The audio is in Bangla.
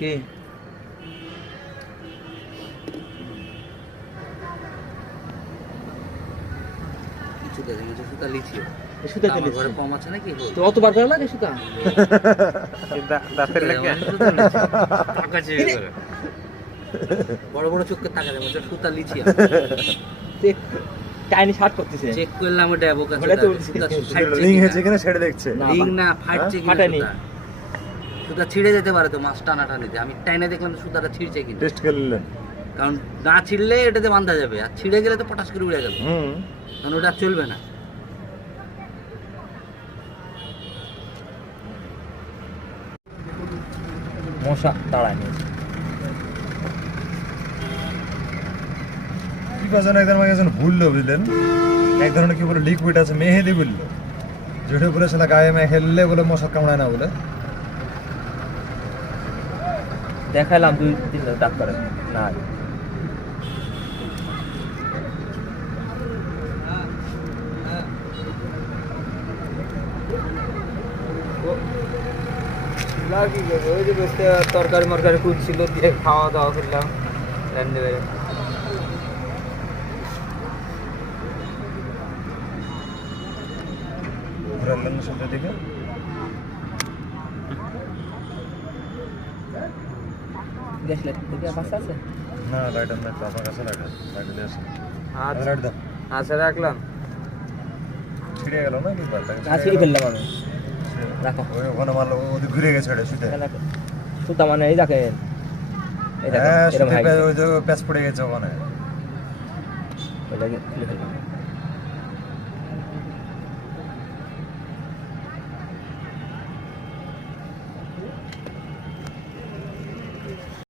কি সুতা দেখেছি, সুতা লিখিও সুতা আমার তেলে ঘরে কম আছে নাকি? তো অতবার করা লাগে সুতা দাঁতের লেগে টাকা চেয়ে করে বড় বড় চোখকে টাকা দেবো সুতা লিখিও টাইনি শার্ট করতেছে চেক করলাম ওটা বোকা ওটা তো সুতা লিং হয়েছে কিনা সেটা দেখছে। না, লিং না ফাটছে কিনা ফাটেনি। সুতা। সুতা ছিঁড়ে যেতে পারে তো মাছ টানাটানিতে। আমি টাইনে দেখলাম তো সুতাটা ছিঁড়ছে কিনা, টেস্ট করে নিলেন। কারণ না ছিঁড়লে এটাতে বাঁধা যাবে, আর ছিঁড়ে গেলে তো পটাশ করে উড়ে গেল, কারণ ওটা আর চলবে না। মশা তাড়ায় নিয়েছে কি কথা না একজন আমাকে একজন ভুললো বুঝলেন, এক ধরনের কি বলে লিকুইড আছে মেহেদি বললো, যেটা বলে সেটা গায়ে মেখেললে বলে মশা কামড়ায় না বলে। দেখাইলাম 2-3 ডাক্তার না লাগি গেছে ওই যে বসে তরকারি মরকারি কুটছিল দিয়ে খাওয়া দাওয়া করলাম রান্না করে ঘুরালেন না সন্ধ্যের দিকে। গ্যাস লাইট থেকে পাশে আছে না লাইট আপনার আপনার কাছে লাইট আছে, লাইট নিয়ে আসেন। আচ্ছা লাইট দাও, আচ্ছা রাখলাম ছিঁড়ে গেল না কি বারটা আজকে ফেললাম আমি রাখো ওই ওখানে মারলো, ওদের ঘুরে গেছে ওটা শুতে। সুতা মানে এই দেখেন এই দেখেন হ্যাঁ এরকম শুতে হাই ওই যে প্যাচ পড়ে গেছে ওখানে। ওটা খুলে ফেললাম